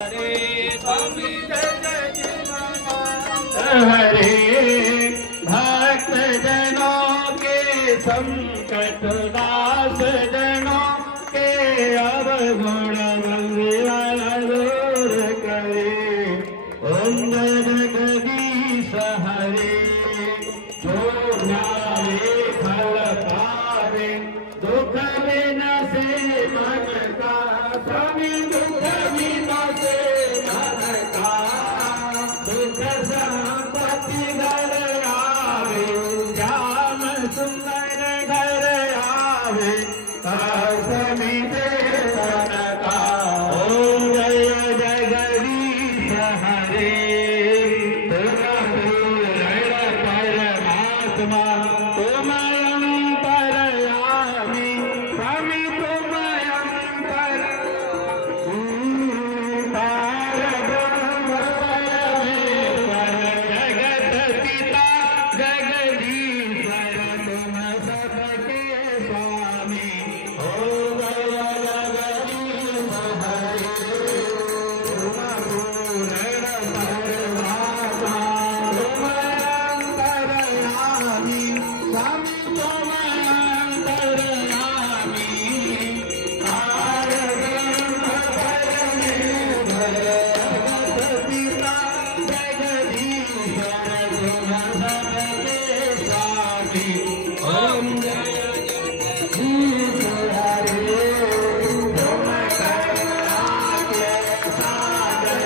हरे स्वामी जय जय जीवनानंद हरे भक्त जनों के संकट दास जनों के अवगुण मंगल दूर करे। ओम जगदीश हरे जो न्यारे फल पावे दुख बिन से मन का स्वामी दुख बिन से मन का दुख संपत्ति घर आवे श्याम सुंदर घर आवे स्वामी देवन का। ओम जय जगदीश हरे तुम पूर्ण परमात्मा तुम अंतरयामी स्वामी तुम अंतर जगत पिता जगदीश्वर तुम सबके स्वामी। ओम जय जगदीश हरे तुम पूर्ण परमात्मा तुम अंतरयामी स्वामी तुम अंतरयामी। ओम जय जगदीश हरे तुम करुणाके सागर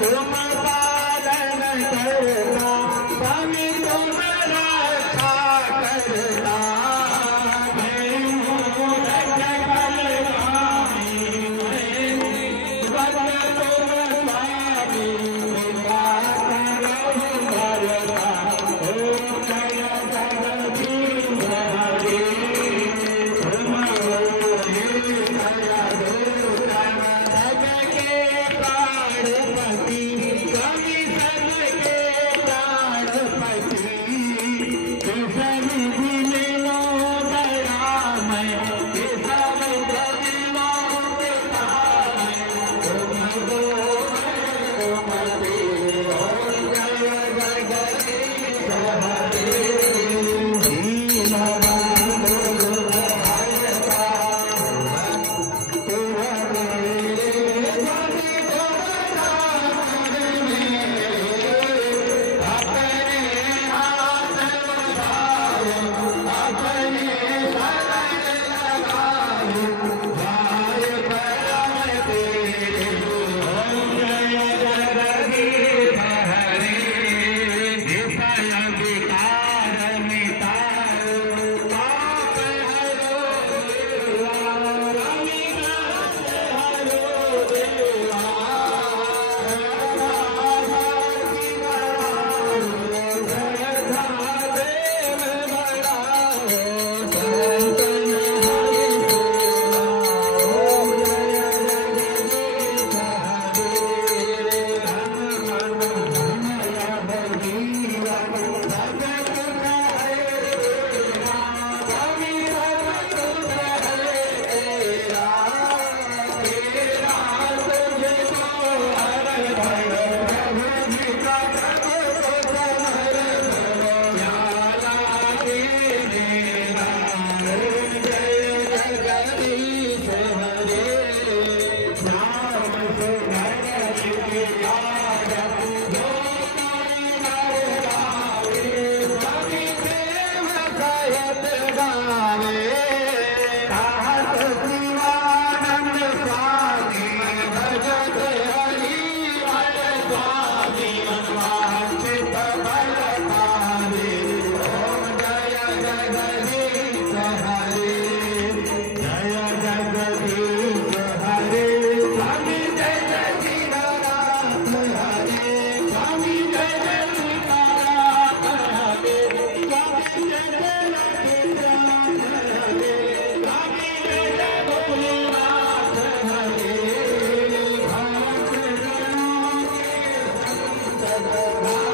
तुम पालन करना स्वामी तुम रक्षा करना। मैं मूरख बलवानी मैं वद तुम स्वामी मेरा करो भरता। ओम जय जगदीश हरे तुम दया दूतन सबके प्राणपति स्वामी सबके प्राणपति केशव जिलो दयामय केशव जिलो पितामय तुम दो तुम देव। ओम जय जगदीश हरे दीन बंधु हरता तुम मेरे स्वामी अपने हाथ लगाओ अपने शरण लगाओ भाई परम तेरे। ओम जय जगदीश हरे विषय विकार मिटाओ पाप हरो देवा स्वामी नाथ हरो देवा। जय